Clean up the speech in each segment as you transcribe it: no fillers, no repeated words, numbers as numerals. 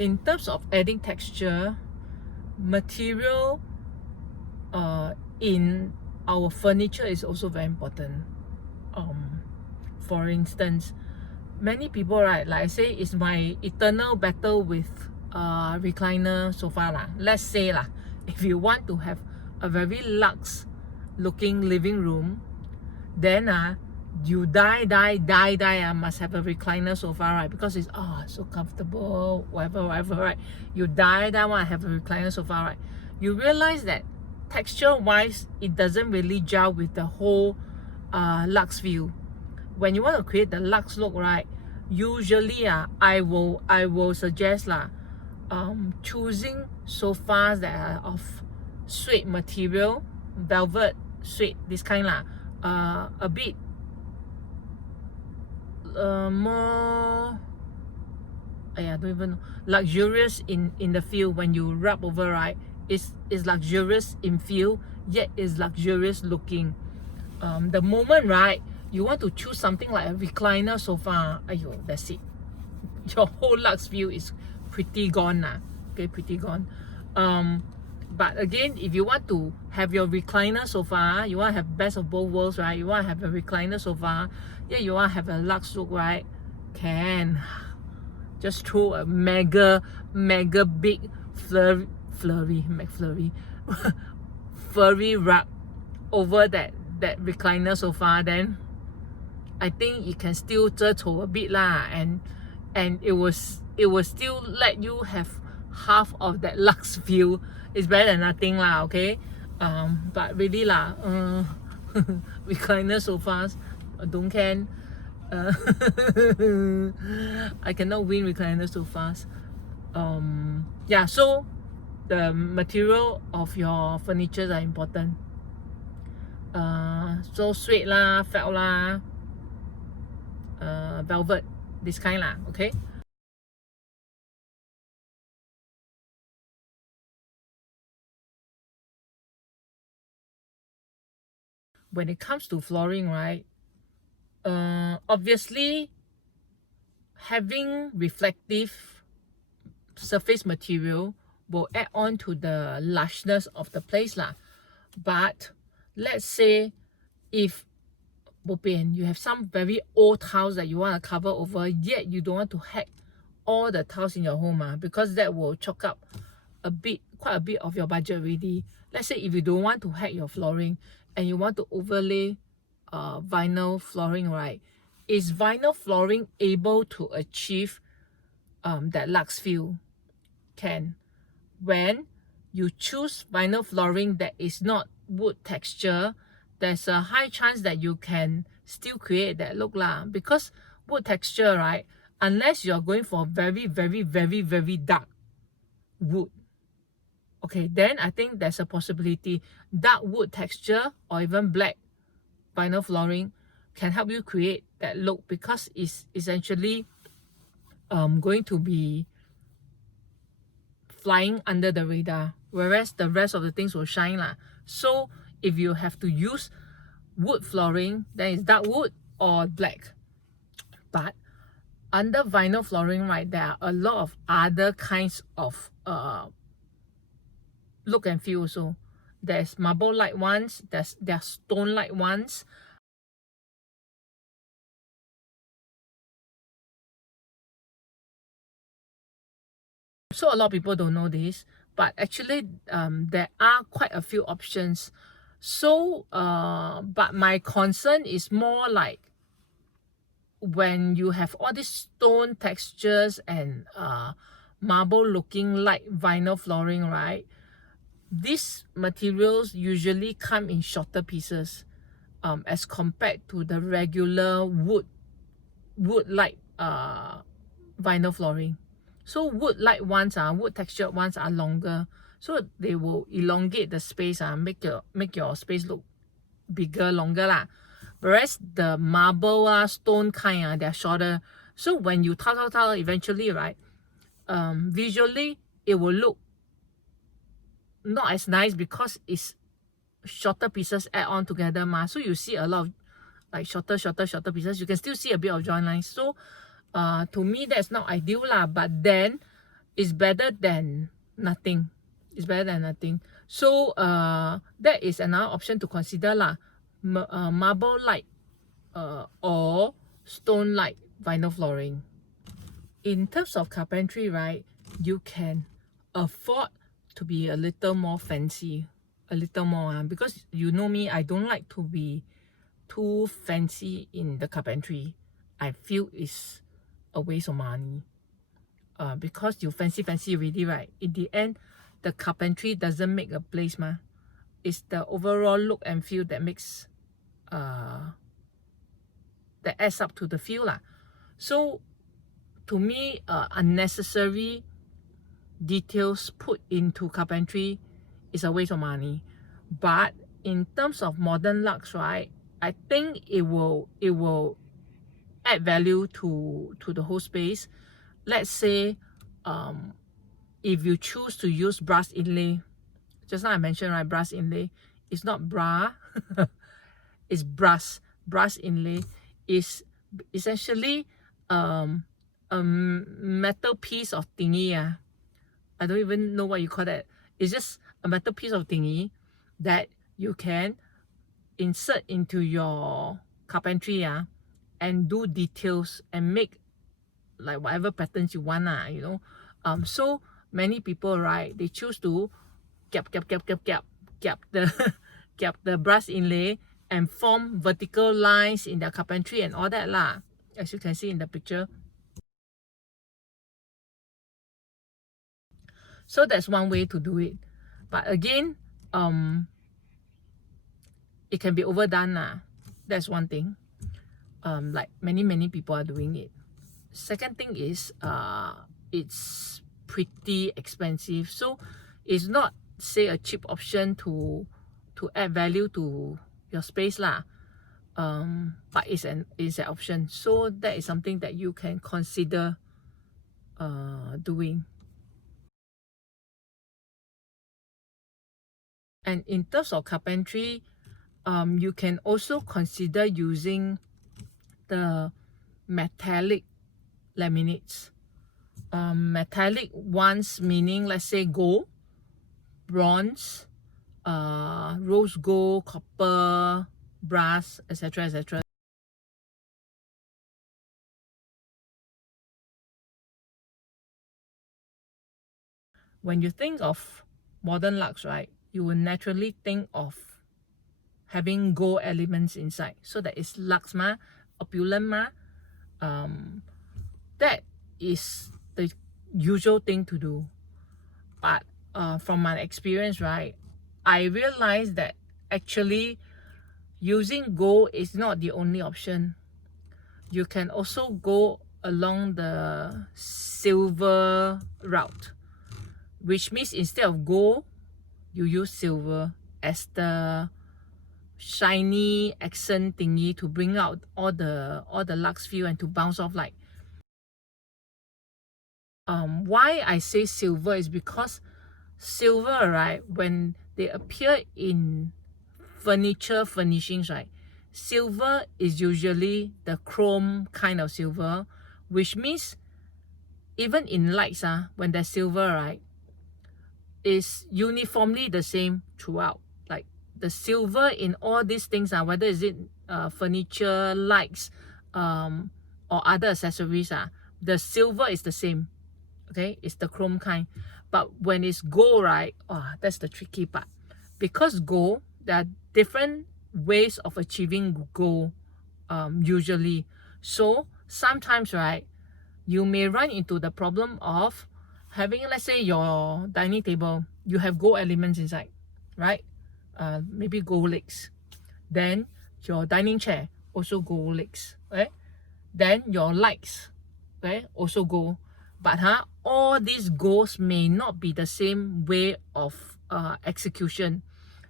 in terms of adding texture, material in our furniture is also very important. For instance, many people, right, like I say, it's my eternal battle with recliner sofa lah. Let's say lah, if you want to have a very luxe looking living room, then you must have a recliner sofa, right? Because it's so comfortable, whatever, right? You want to have a recliner sofa, right? You realize that texture wise, it doesn't really gel with the whole luxe feel. When you want to create the luxe look, right, usually I will suggest choosing sofas that are of suede material, velvet, suede, this kind a bit more I don't even know, luxurious in the feel. When you rub over, right, it's luxurious in feel, yet is luxurious looking. The moment, right, you want to choose something like a recliner sofa, that's it, your whole luxe view is pretty gone okay, pretty gone. But again, if you want to have your recliner sofa, you want to have best of both worlds, right? You want to have a recliner sofa, yeah, you want to have a luxe look, right? Can just throw a mega big furry rug over that recliner sofa, then I think it can still 遮丑 a bit lah, and it will still let you have half of that luxe feel. It's better than nothing lah, okay? But really lah, recliner sofas, don't can. I cannot win recliner sofas. Yeah, so the material of your furniture are important. So suede lah, felt lah, velvet, this kind lah, okay? When it comes to flooring, right, obviously having reflective surface material will add on to the lushness of the place lah. But let's say if you have some very old tiles that you want to cover over, yet you don't want to hack all the tiles in your home, because that will chalk up quite a bit of your budget already. Let's say if you don't want to hack your flooring and you want to overlay vinyl flooring, right? Is vinyl flooring able to achieve that luxe feel? Can. When you choose vinyl flooring that is not wood texture, there's a high chance that you can still create that look lah. Because wood texture, right, unless you're going for very dark wood, okay, then I think there's a possibility dark wood texture or even black vinyl flooring can help you create that look, because it's essentially going to be flying under the radar, whereas the rest of the things will shine lah. So if you have to use wood flooring, then it's dark wood or black. But under vinyl flooring, right, there are a lot of other kinds of look and feel also. There's marble like ones, there are stone like ones. So a lot of people don't know this, but actually there are quite a few options. So but my concern is more like when you have all these stone textures and marble looking like vinyl flooring, right, these materials usually come in shorter pieces as compared to the regular wood like vinyl flooring. So wood like ones wood textured ones are longer, so they will elongate the space, make your space look bigger, longer lah. Whereas the marble stone kind, they're shorter. So when you tile eventually, right, visually it will look not as nice because it's shorter pieces add on together so you see a lot of like shorter pieces. You can still see a bit of joint lines. So to me that's not ideal lah. But then is better than nothing. It's better than nothing. So that is another option to consider lah. Marble like or stone like vinyl flooring. In terms of carpentry, right, you can afford to be a little more fancy, a little more because you know me, I don't like to be too fancy in the carpentry. I feel it's a waste of money. Because you fancy already, right? In the end, the carpentry doesn't make a place, It's the overall look and feel that makes that adds up to the feel lah. So to me, unnecessary details put into carpentry is a waste of money. But in terms of modern luxe, right, I think it will add value to the whole space. Let's say if you choose to use brass inlay, just now I mentioned, right, brass inlay, it's not bra, it's brass inlay is essentially a metal piece of thingy. I don't even know what you call that. It's just a metal piece of thingy that you can insert into your carpentry and do details and make like whatever patterns you want, you know. So many people, right, they choose to gap the gap the brass inlay and form vertical lines in their carpentry and all that lah, as you can see in the picture. So that's one way to do it, but again, it can be overdone lah. That's one thing. Like many people are doing it. Second thing is it's pretty expensive, so it's not, say, a cheap option to add value to your space lah. But it's an option, so that is something that you can consider doing. And in terms of carpentry, you can also consider using the metallic laminates. Metallic ones meaning, let's say, gold, bronze, rose gold, copper, brass, etc, etc. When you think of modern luxe, right, you will naturally think of having gold elements inside, so that is luxe opulent that is the usual thing to do. But from my experience, right, I realized that actually using gold is not the only option. You can also go along the silver route, which means instead of gold, you use silver as the shiny accent thingy to bring out all the luxe feel and to bounce off light. Why I say silver is because silver, right, when they appear in furniture furnishings, right, silver is usually the chrome kind of silver, which means even in lights, when there's silver, right, is uniformly the same throughout. Like the silver in all these things, whether is it furniture, lights, or other accessories, the silver is the same. Okay, it's the chrome kind. But when it's gold, right, that's the tricky part. Because gold, there are different ways of achieving gold usually. So sometimes, right, you may run into the problem of having, let's say, your dining table, you have gold elements inside, right? Maybe gold legs. Then your dining chair, also gold legs, right? Then your lights, okay, also gold. But all these golds may not be the same way of execution.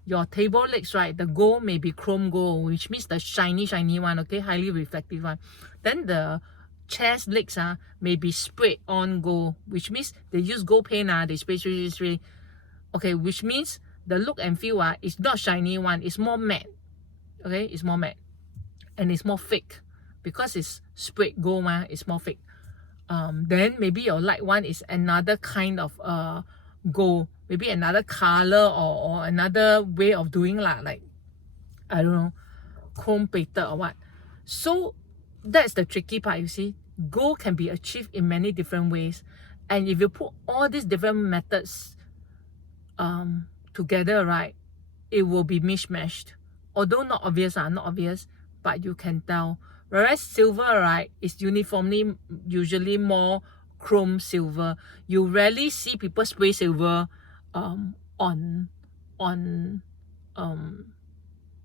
Your table legs, right, the gold may be chrome gold, which means the shiny one, okay, highly reflective one. Then the chairs legs may be sprayed on gold, which means they use gold paint, they spray. Okay, which means the look and feel is not shiny one, it's more matte. Okay, it's more matte. And it's more fake. Because it's sprayed gold, it's more fake. then maybe your light one is another kind of gold, maybe another color or another way of doing lah, like I don't know, chrome plated or what. So that's the tricky part, you see. Gold can be achieved in many different ways, and if you put all these different methods together, right, it will be mishmashed. Although not obvious, but you can tell. Whereas silver, right, is uniformly usually more chrome silver. You rarely see people spray silver on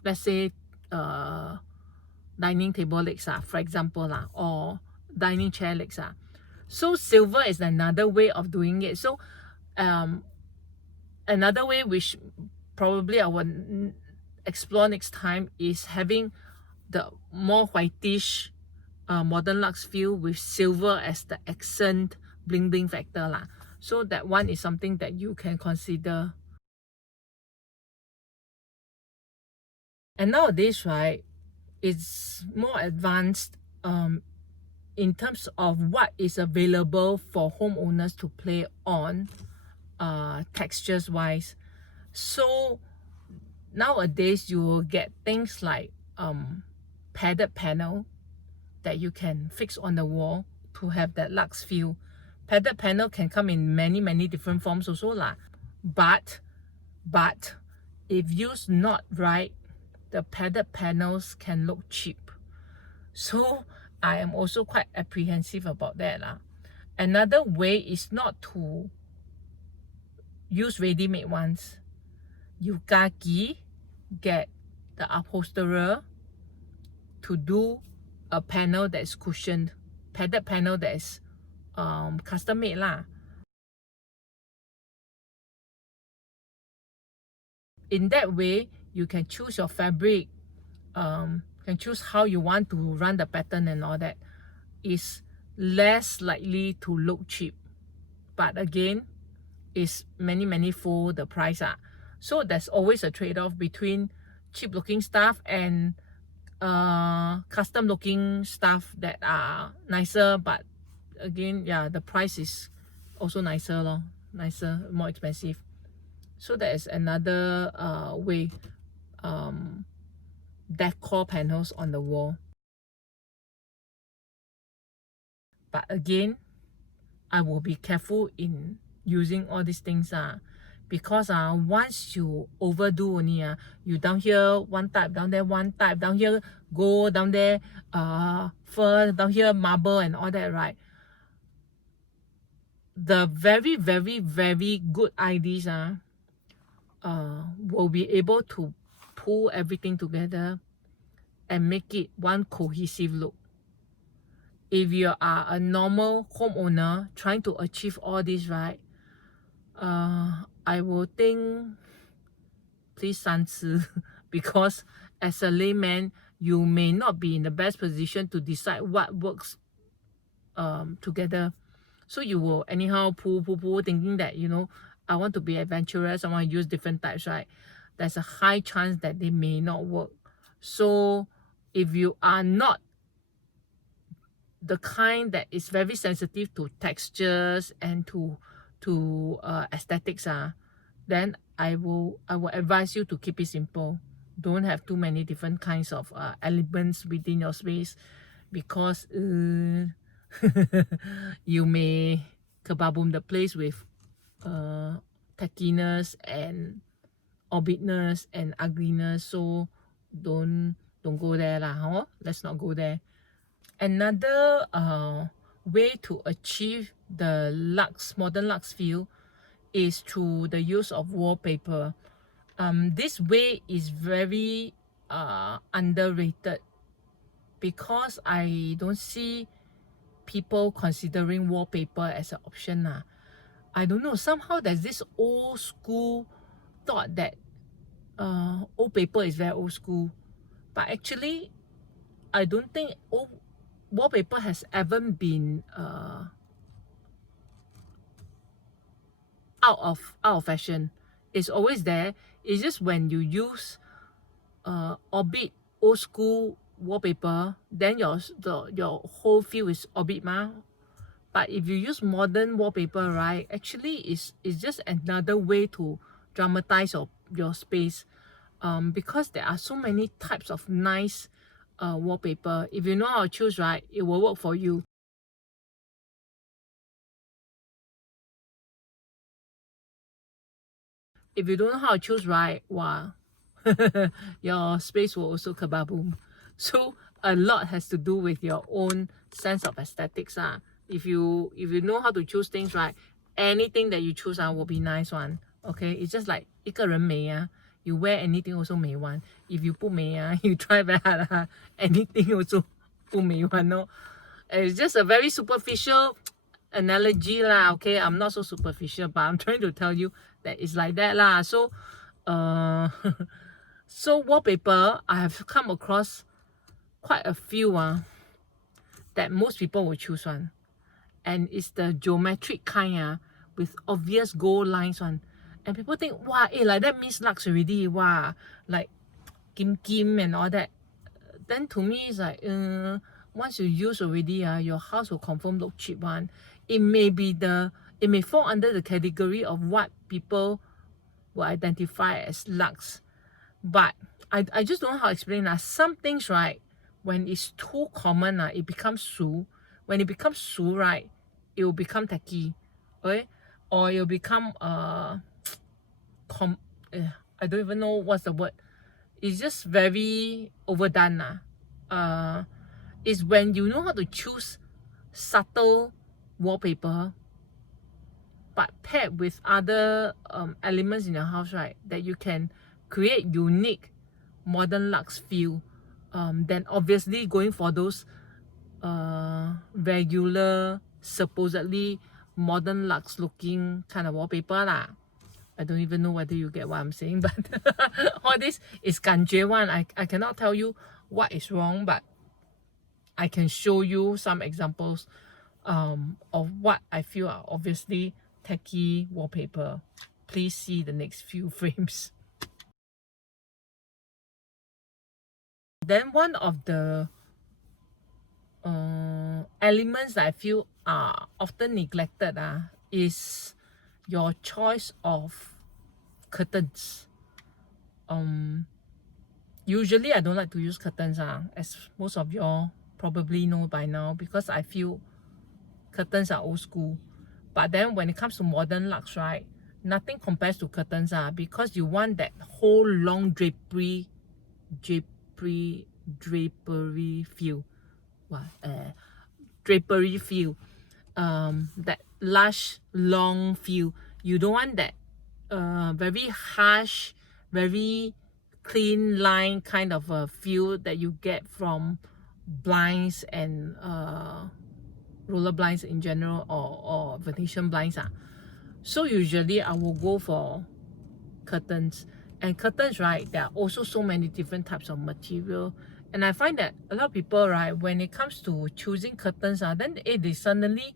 let's say dining table legs, for example, or dining chair legs. So silver is another way of doing it. So another way which probably I will explore next time is having the more whitish modern luxe feel with silver as the accent bling bling factor lah. So that one is something that you can consider. And nowadays, right, it's more advanced in terms of what is available for homeowners to play on textures wise. So nowadays you will get things like padded panel that you can fix on the wall to have that luxe feel. Padded panel can come in many different forms also lah. But if used not right, the padded panels can look cheap. So I am also quite apprehensive about that lah. Another way is not to use ready-made ones. You get the upholsterer to do a panel that is cushioned, padded panel that is custom made lah. In that way, you can choose your fabric, can choose how you want to run the pattern and all that. Is less likely to look cheap, but again, is many fold the price. So there's always a trade-off between cheap looking stuff and custom looking stuff that are nicer, but again, yeah, the price is also nicer, more expensive. So that is another way. Decor panels on the wall. But again, I will be careful in using all these things because once you overdo only, you down here one type, down there one type, down here gold, down there fur, down here marble and all that, right? The very good ideas will be able to pull everything together and make it one cohesive look. If you are a normal homeowner trying to achieve all this, right, I will think please 三思 because as a layman, you may not be in the best position to decide what works together. So you will anyhow pull, thinking that, you know, I want to be adventurous, I want to use different types, right? There's a high chance that they may not work. So if you are not the kind that is very sensitive to textures and to aesthetics, then I will advise you to keep it simple. Don't have too many different kinds of elements within your space, because you may kababoom the place with tackiness and orbitness and ugliness. So don't go there lah, let's not go there. Another way to achieve the modern luxe feel is through the use of wallpaper. This way is very underrated because I don't see people considering wallpaper as an option. I don't know, somehow there's this old school thought that old paper is very old school, but actually I don't think wallpaper has ever been out of fashion. It's always there. It's just when you use orbit old school wallpaper, then your whole feel is orbit But if you use modern wallpaper, right, actually it's just another way to dramatize your space. Because there are so many types of nice wallpaper. If you know how to choose, right, it will work for you. If you don't know how to choose, right, wow, your space will also kababoom. So a lot has to do with your own sense of aesthetics. If you know how to choose things, right, anything that you choose will be nice one. Okay, it's just like 一个人美 you wear anything also 美 one. If you 不美 you try very hard anything also 不美 one. No, it's just a very superficial analogy lah. Okay, I'm not so superficial, but I'm trying to tell you that it's like that lah. So so wallpaper, I have come across quite a few that most people will choose one, and it's the geometric kind with obvious gold lines one, and people think wow, like that means luxe already, wow, like kim kim and all that. Then to me it's like once you use already your house will confirm look cheap one. It may fall under the category of what people will identify as luxe, but I just don't know how to explain some things, right, when it's too common it becomes su. When it becomes su, right, it will become tacky, okay, or it will become I don't even know what's the word. It's just very overdone is when you know how to choose subtle wallpaper but paired with other elements in your house, right, that you can create unique modern luxe feel. Then obviously going for those regular supposedly modern luxe looking kind of wallpaper lah. I don't even know whether you get what I'm saying, but all this is 感觉 one. I cannot tell you what is wrong, but I can show you some examples of what I feel are obviously tacky wallpaper. Please see the next few frames. Then one of the elements that I feel are often neglected is your choice of curtains. Usually I don't like to use curtains as most of y'all probably know by now, because I feel curtains are old school. But then when it comes to modern luxe, right, nothing compares to curtains because you want that whole long drapery feel. Drapery feel, that lush long feel. You don't want that very harsh, very clean line kind of a feel that you get from blinds and roller blinds in general, or Venetian blinds So usually I will go for curtains. And curtains, right, there are also so many different types of material, and I find that a lot of people, right, when it comes to choosing curtains then they suddenly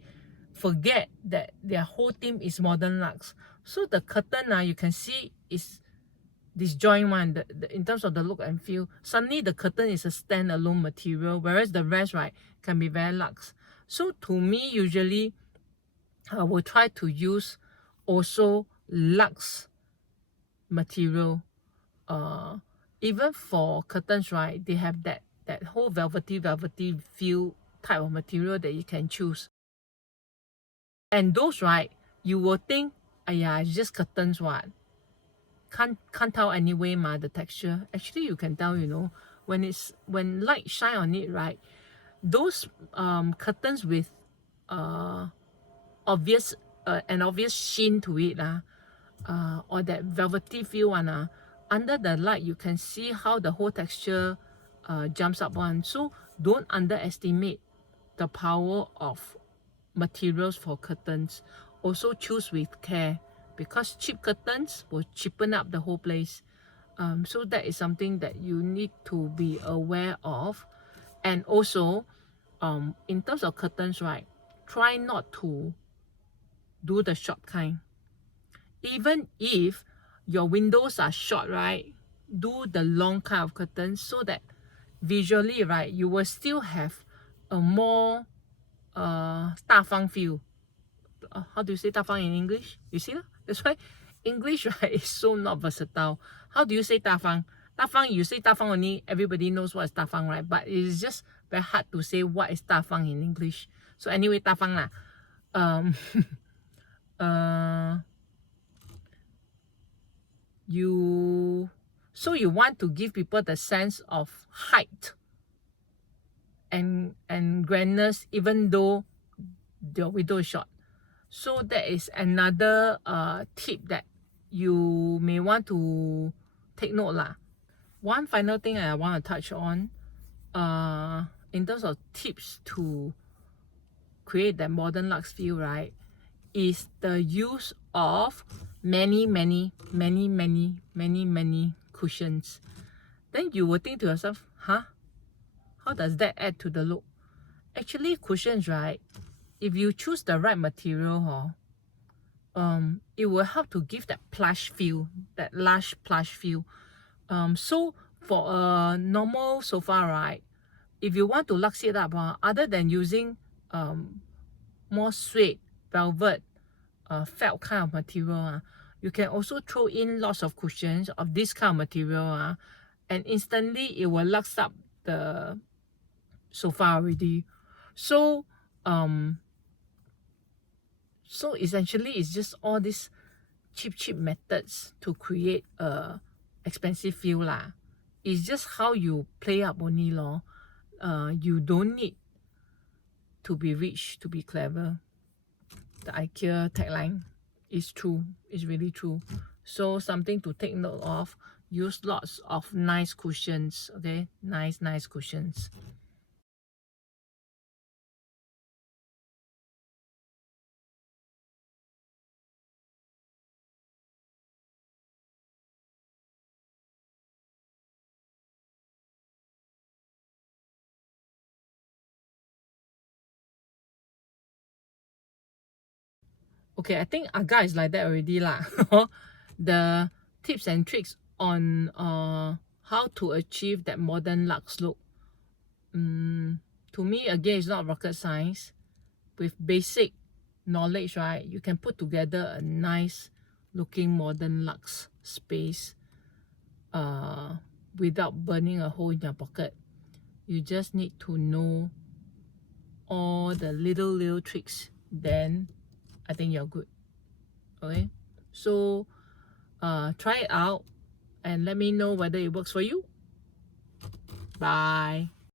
forget that their whole theme is modern luxe. So the curtain you can see is disjoint one, in terms of the look and feel. Suddenly the curtain is a standalone material, whereas the rest, right, can be very luxe. So to me, usually I will try to use also luxe material. Even for curtains, right, they have that whole velvety feel type of material that you can choose. And those, right, you will think, it's just curtains what, can't tell anyway the texture. Actually you can tell, when light shine on it, right, those curtains with obvious an obvious sheen to it or that velvety feel one under the light you can see how the whole texture jumps up one. So don't underestimate the power of materials for curtains. Also choose with care, because cheap curtains will cheapen up the whole place. So that is something that you need to be aware of. And also in terms of curtains, right, try not to do the short kind. Even if your windows are short, right, do the long kind of curtains, so that visually, right, you will still have a more 大方 feel. How do you say 大方 in English? You see, that's why English, right, is so not versatile. How do you say 大方? 大方, you say 大方 only, everybody knows what is 大方, right? But it's just very hard to say what is 大方 in English. So anyway, 大方啦. So you want to give people the sense of height and grandness, even though the window is short. So that is another tip that you may want to take note lah. One final thing I want to touch on, in terms of tips to create that modern luxe feel, right, is the use of many cushions. Then you will think to yourself, huh? How does that add to the look? Actually, cushions, right, if you choose the right material, it will help to give that plush feel, that lush plush feel. So for a normal sofa, right, if you want to luxe it up, other than using more suede, velvet, felt kind of material, you can also throw in lots of cushions of this kind of material, and instantly it will luxe up the sofa already. So so essentially it's just all these cheap methods to create a expensive feel lah. It's just how you play up only lor. You don't need to be rich to be clever. The IKEA tagline is true. It's really true. So something to take note of. Use lots of nice cushions. Okay, nice cushions. Okay, I think Aga is like that already lah. The tips and tricks on how to achieve that modern luxe look. To me, again, it's not rocket science. With basic knowledge, right, you can put together a nice looking modern luxe space without burning a hole in your pocket. You just need to know all the little tricks, then I think you're good. Okay, so try it out and let me know whether it works for you. Bye.